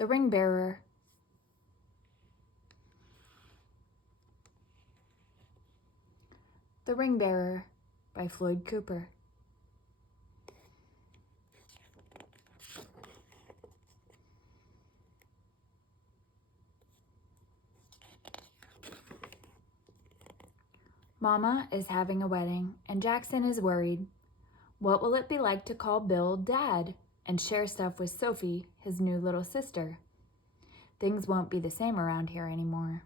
The Ring Bearer. The Ring Bearer by Floyd Cooper. Mama is having a wedding, and Jackson is worried. What will it be like to call Bill Dad and share stuff with Sophie, his new little sister? Things won't be the same around here anymore.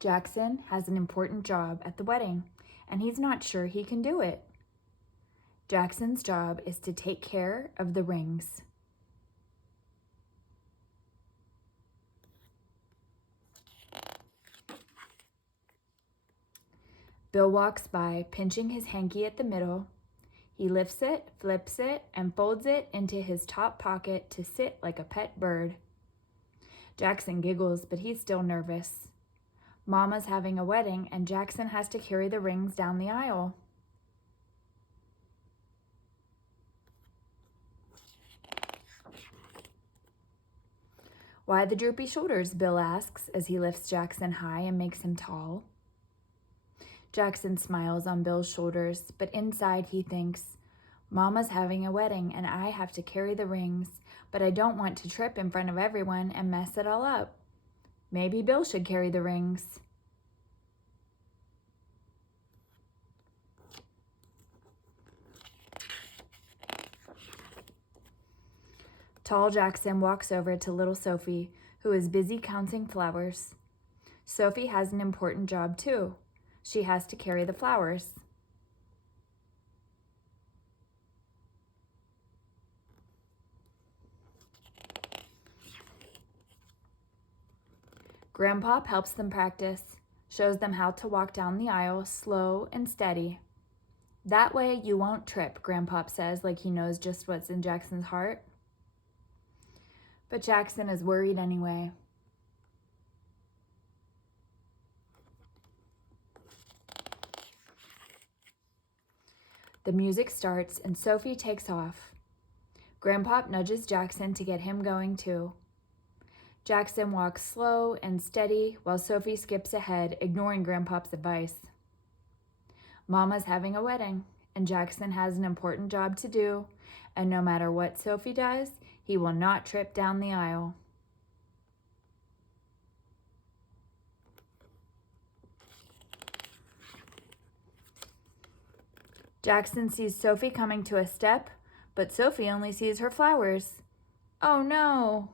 Jackson has an important job at the wedding, and he's not sure he can do it. Jackson's job is to take care of the rings. Bill walks by, pinching his hanky at the middle. He lifts it, flips it, and folds it into his top pocket to sit like a pet bird. Jackson giggles, but he's still nervous. Mama's having a wedding, and Jackson has to carry the rings down the aisle. Why the droopy shoulders? Bill asks as he lifts Jackson high and makes him tall. Jackson smiles on Bill's shoulders, but inside he thinks, Mama's having a wedding and I have to carry the rings, but I don't want to trip in front of everyone and mess it all up. Maybe Bill should carry the rings. Tall Jackson walks over to little Sophie, who is busy counting flowers. Sophie has an important job too. She has to carry the flowers. Grandpa helps them practice, shows them how to walk down the aisle slow and steady. That way you won't trip, Grandpa says, like he knows just what's in Jackson's heart. But Jackson is worried anyway. The music starts and Sophie takes off. Grandpa nudges Jackson to get him going too. Jackson walks slow and steady while Sophie skips ahead, ignoring Grandpa's advice. Mama's having a wedding, and Jackson has an important job to do, and no matter what Sophie does, he will not trip down the aisle. Jackson sees Sophie coming to a step, but Sophie only sees her flowers. Oh no!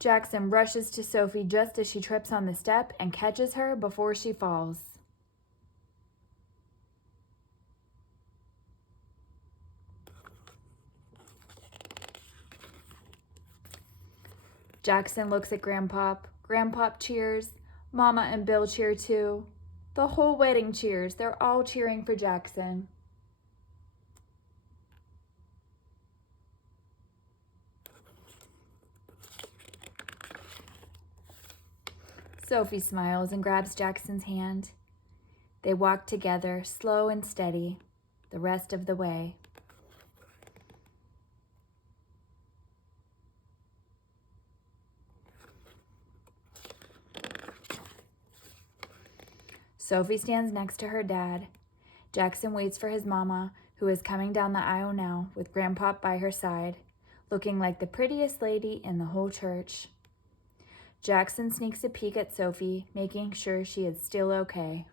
Jackson rushes to Sophie just as she trips on the step and catches her before she falls. Jackson looks at Grandpa. Grandpa cheers. Mama and Bill cheer too. The whole wedding cheers. They're all cheering for Jackson. Sophie smiles and grabs Jackson's hand. They walk together, slow and steady, the rest of the way. Sophie stands next to her dad. Jackson waits for his mama, who is coming down the aisle now with Grandpa by her side, looking like the prettiest lady in the whole church. Jackson sneaks a peek at Sophie, making sure she is still okay.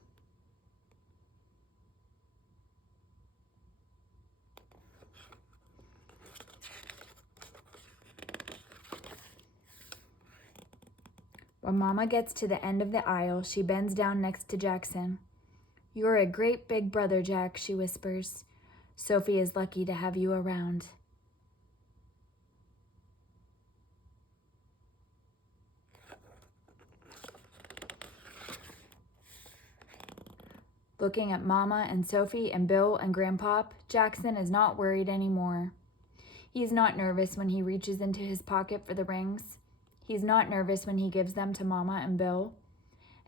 When Mama gets to the end of the aisle, she bends down next to Jackson. You're a great big brother, Jack, she whispers. Sophie is lucky to have you around. Looking at Mama and Sophie and Bill and Grandpa, Jackson is not worried anymore. He's not nervous when he reaches into his pocket for the rings. He's not nervous when he gives them to Mama and Bill.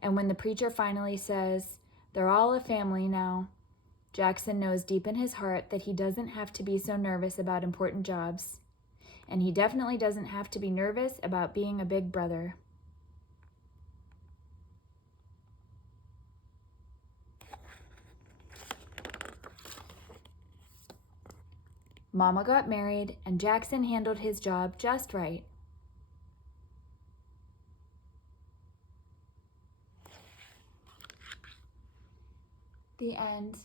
And when the preacher finally says, "They're all a family now," Jackson knows deep in his heart that he doesn't have to be so nervous about important jobs. And he definitely doesn't have to be nervous about being a big brother. Mama got married, and Jackson handled his job just right. The end.